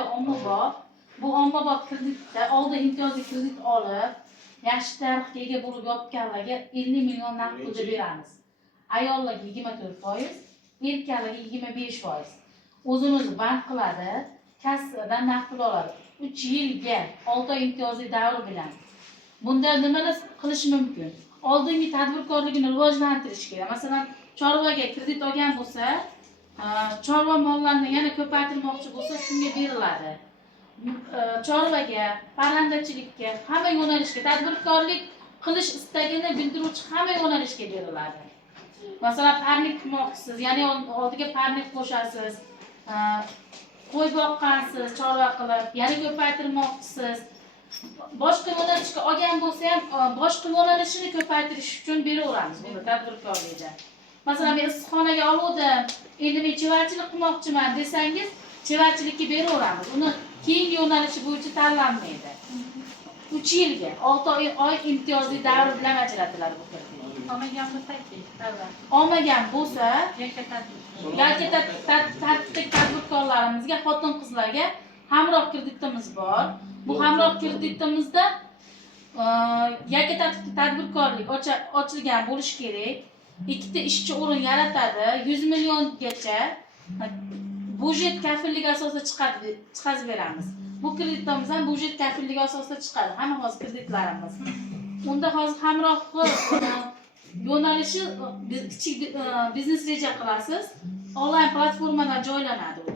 shunday ommabop, bu ommabop kreditda oldin imtiyozli kredit olib, yaxshi tarixga ega bo'lib yopganlarga 50 million naqd pulda beramiz. Ayollarga 24%, erkaklarga 25%. O'zini band qiladi, kassadan naqd pul oladi. 3 yilga 6 oy imtiyozli davr bilan. Bunda nimalar qilish mumkin? Oldingi tadbirkorligini rivojlantirish kerak. Masalan, chorvaga kredit olgan bo'lsa, chorva mollarini yana ko'paytirmoqchi bo'lsa, shunga beriladi. Chorvaga, parrandachilikka, hamma yo'nalishga tadbirkorlik qilish istagini bildiruvchi hamma yo'nalishga beriladi. Masalan, parnik qilmoqchisiz, ya'ni oldiga parnik qo'shasiz, qo'y boqqansiz, chorva qilib, yana ko'paytirmoqchisiz. Boshqa yo'nalishga olgan bo'lsa ham, boshqa yo'nalishini ko'paytirish uchun beraveramiz buni tadbirkorlikda. Masalan, men issiqxonaga oldim, endi men chevarchilik qilmoqchiman desangiz, chevarchilikka beraveramiz. Uni keyingi yo'nalishi bo'yicha tanlanmaydi. 3 yilga 6 oy imtiyozli davr bilan ajratiladi bu kredit. Olmagan bo'lsa, yoki tadbirkorlarimizga, xotin-qizlarga hamroh kreditimiz bor. Bu hamroh kreditimizda yoki tadbirkorlik ochilgan bo'lishi kerak. Ikkita ishchi o'rin yaratadi, 100 milliongacha budjet kafilligi asosida chiqazib beramiz. Bu kreditimiz ham budjet kafilligi asosida chiqadi. Hamma hozir kreditlarimiz. Unda hozir hamrohni yo'nalishi kichik biznes reja qilasiz. Onlayn platformadan joylanadi u.